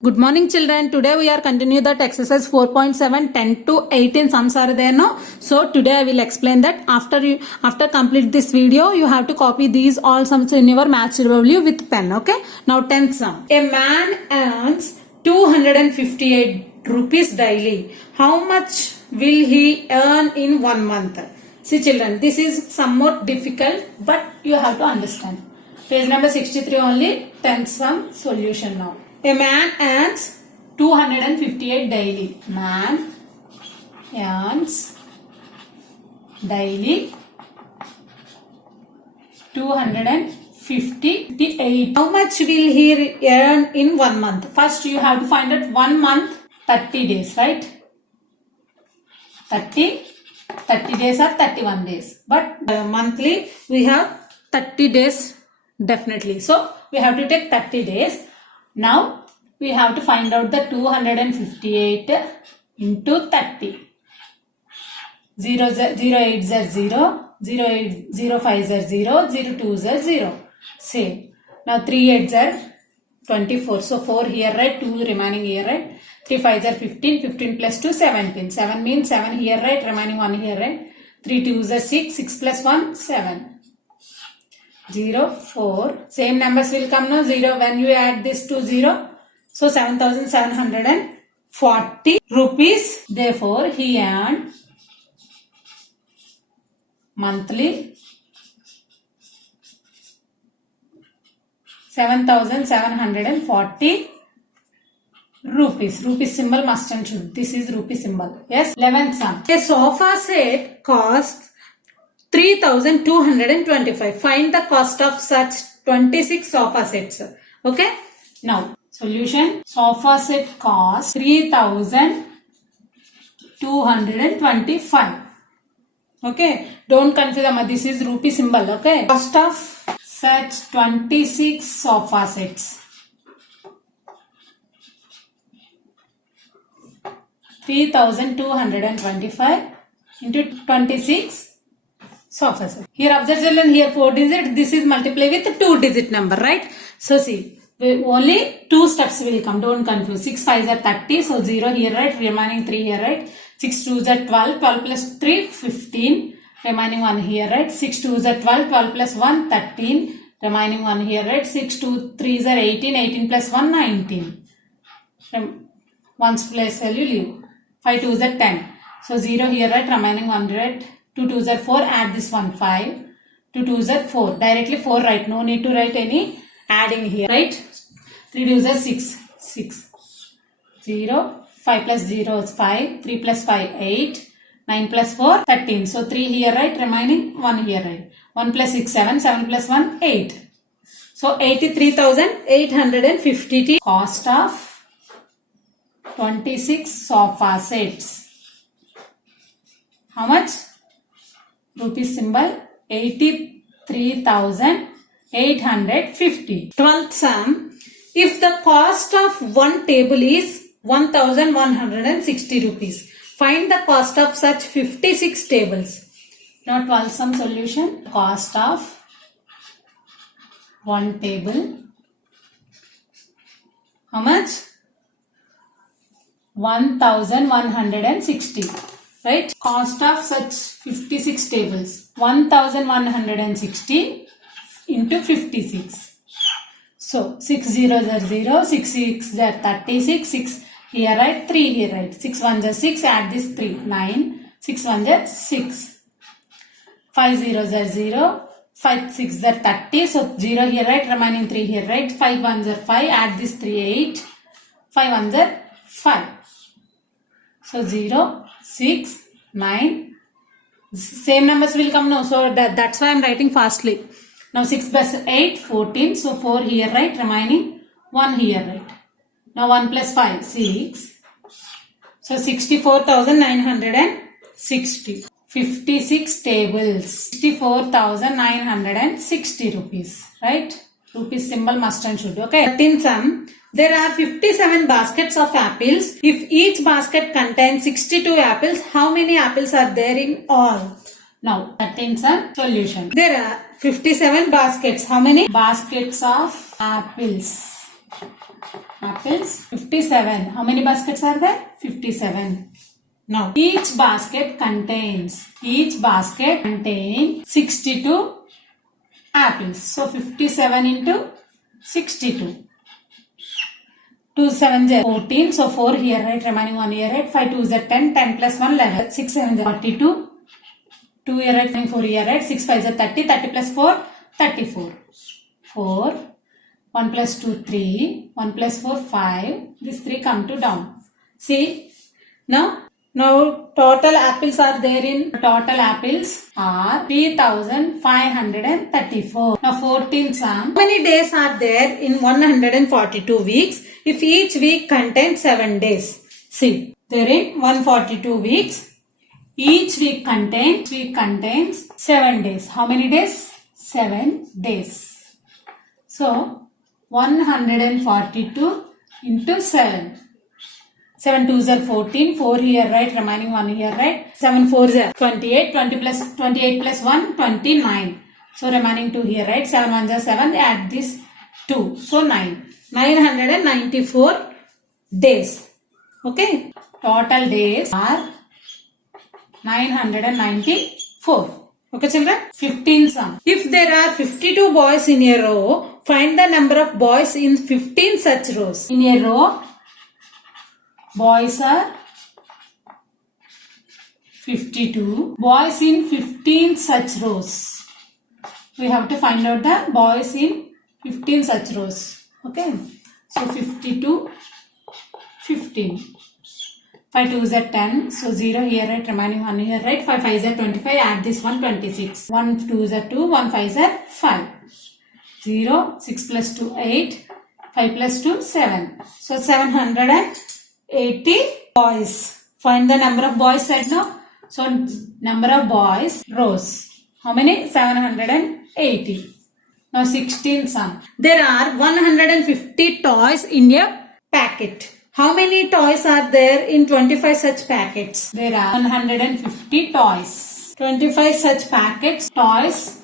Good morning children. Today we are continue that exercise 4.7 10 to 18 sums are there no. So today I will explain that after complete this video you have to copy these all sums in your Maths W with pen. Okay. Now 10th sum. A man earns 258 rupees daily. How much will he earn in 1 month? See children, this is somewhat difficult but you have to understand. Page number 63 only 10th sum solution now. A man earns 258 daily. Man earns daily 258. How much will he earn in 1 month? First you have to find out 1 month 30 days, right? 30 days or 31 days. But monthly we have 30 days definitely. So we have to take 30 days. Now we have to find out the 258 into 30. 0 8s are 0, 0 5s are 0, 0 2s are 0. Same. Now 3 8s are 24. So 4 here, right? 2 remaining here, right? 3 5s are 15, 15 plus 2 17. 7 means 7 here, right? Remaining 1 here, right? 3 2s are 6, 6 plus 1 7. 0, 4. Same numbers will come now. 0 when you add this to 0. So 7,740 rupees. Therefore, he earned monthly 7,740 rupees. Rupees symbol must and should. This is rupee symbol. Yes. 11th sum. A sofa set costs 3,225. Find the cost of such 26 sofa sets. Okay. Now, solution. Sofa set cost 3,225. Okay. Don't confuse them. This is rupee symbol. Okay. Cost of such 26 sofa sets. 3,225 into 26 sofa set. Here observe children, here 4 digit, this is multiply with 2 digit number, right? So see, only 2 steps will come, don't confuse. 6 5s are 30, so 0 here, right? Remaining 3 here, right? 6 2s are 12, 12 plus 3 15, remaining 1 here, right? 6 2s are 12, 12 plus 1 13, remaining 1 here, right? 6 2 3s are 18, 18 plus 1 19. 1's place value leave. 5 2s are 10. So 0 here, right? Remaining 1, right? 2 2s are 4, add this one 5. 2 2s are 4. Directly 4 write. No need to write any adding here, right? 3 2s are 6. 6. 0. 5 plus 0 is 5. 3 plus 5, 8. 9 plus 4, 13. So 3 here, right? Remaining 1 here, right? 1 plus 6, 7. 7 plus 1, 8. So 83,850 cost of 26 sofa sets. How much? Rupee symbol 83,850. 12th sum. If the cost of one table is 1,160 rupees, find the cost of such 56 tables. Now 12th sum solution. Cost of one table. How much? 1,160. Right? Cost of such 56 tables. 1,160 into 56. So 6 zeros are 0, 6 6 are 36, 6 here right, 3 here right. 6 1s are 6, add this 3, 9, 6 1s are 6. 5 zeros are 0, 5 6 are 30, so 0 here right, remaining 3 here right. 5 1s are 5, add this 3, 8. 5 1s are 5. So 0, 6, 9. Same numbers will come now. So that's why I am writing fastly. Now 6 plus 8, 14. So 4 here, right? Remaining 1 here, right? Now 1 plus 5, 6. So 64,960. 56 tables. 64,960 rupees, right? Rupees symbol must and should. Okay. 13th sum. There are 57 baskets of apples. If each basket contains 62 apples, how many apples are there in all? Now, 13th sum solution. There are 57 baskets. How many? Baskets of apples. apples 57. How many baskets are there? 57. Now each basket contains 62 apples. So 57 into 62. 2 7s are 14. So 4 here, right? Remaining 1 here, right? 5 2s are 10. 10 plus 1 11. 6 7s are 42. 2 here, right? 4 here, right? 6 5s are 30. 30 plus 4 34. 4. 1 plus 2 3. 1 plus 4 5. These 3 come to down. See now. Now total apples are there in total apples are 3534. Now 14 sum. How many days are there in 142 weeks if each week contains 7 days? See, there in 142 weeks. Each week contains 7 days. How many days? 7 days. So 142 into 7. 7 2s are 14, 4 here, right? Remaining 1 here, right? 7 4s are 28, 28 plus 1, 29. So remaining 2 here, right? 7 1s are 7, add this 2. So 9. 994 days. Okay. Total days are 994. Okay, children? 15 sum. If there are 52 boys in a row, find the number of boys in 15 such rows. In a row, boys are 52. Boys in 15 such rows. We have to find out the boys in 15 such rows. Okay. So 52, 15. 5 2s are 10. So 0 here, right? Remaining 1 here, right? 5 5s are 25. Add this 1, 26. 1 2s are 2. 1 5s are 5. 0. 6 plus 2, 8. 5 plus 2, 7. So 780 boys. Find the number of boys said now. So number of boys rows. How many? 780. Now 16 sum. There are 150 toys in a packet. How many toys are there in 25 such packets? There are 150 toys. 25 such packets, toys.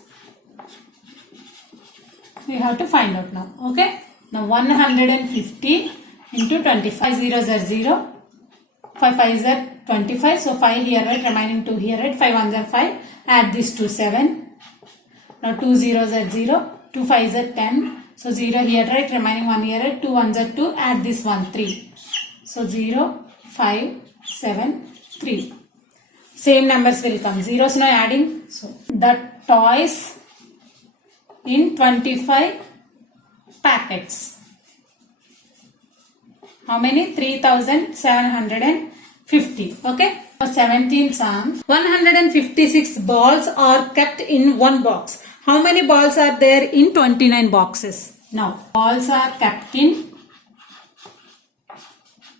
We have to find out now. Okay. Now 150 into 25. 0s are 0. 5 5s are 25. So 5 here, right? Remaining 2 here, right? 5 1s are 5. Add this to 7. Now 2 0s are 0. 2 5s are 10. So 0 here, right? Remaining 1 here, right? 2 1s are 2. Add this 1, 3. So 0, 5, 7, 3. Same numbers will come. Zeros now adding. So the toys in 25 packets. How many? 3750. Okay. Now 17 sum. 156 balls are kept in one box. How many balls are there in 29 boxes? Now balls are kept in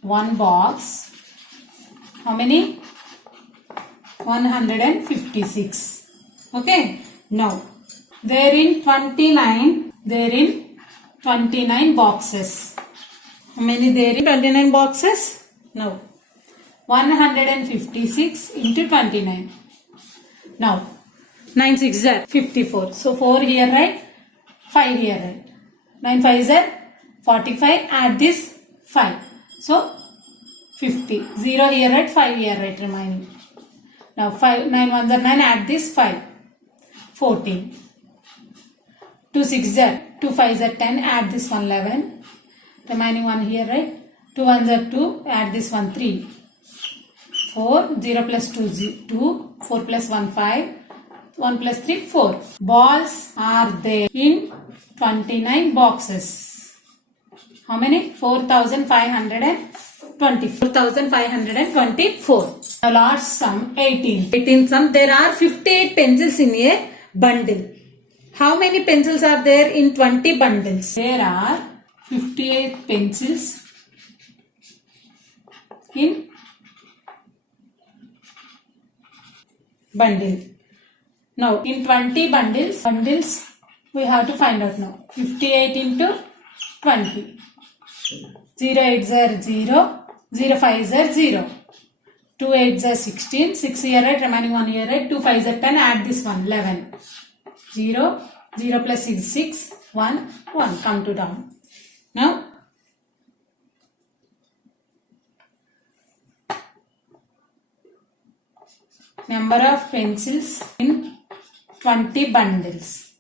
one box. How many? 156. Okay. Now there in 29 boxes. How many there in 29 boxes? Now 156 into 29. Now 9 6 are 54. So 4 here, right? 5 here, right? 9 5 are 45. Add this 5. So 50. 0 here, right? 5 here, right? Remaining. Now 5 9 1s are 9. Add this 5. 14. 2 6 are 2 5s are 10. Add this 1 11. Remaining 1 here, right? 2 1s are 2. Add this 1 3. 4. 0 plus 2 2. 4 plus 1 5. 1 plus 3 4. Balls are there in 29 boxes. How many? 4,524. Now last sum 18. 18 sum. There are 58 pencils in a bundle. How many pencils are there in 20 bundles? There are 58 pencils in bundle. Now in 20 bundles we have to find out now. 58 into 20. 0 8s are 0. 0 5s are 0. 2 8s are 16. 6 here, right? Remaining 1 here, right? 2 5s are 10. Add this 1 11. 0. 0 plus 6 6. 1 1. Come to down. Now number of pencils in 20 bundles.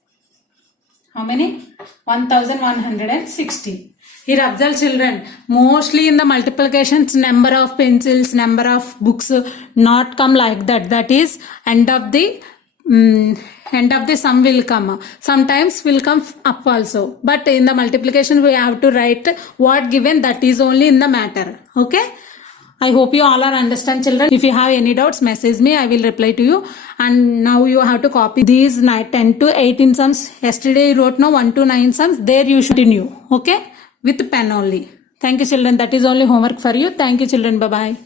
How many? 1160. Here observe children, mostly in the multiplications number of pencils, number of books not come like that. That is end of the sum will come. Sometimes will come up also. But in the multiplication we have to write what given, that is only in the matter. Okay. I hope you all are understand children. If you have any doubts, message me. I will reply to you. And now you have to copy these 10 to 18 sums. Yesterday you wrote 1 to 9 sums. There you should continue. Okay. With pen only. Thank you children. That is only homework for you. Thank you children. Bye bye.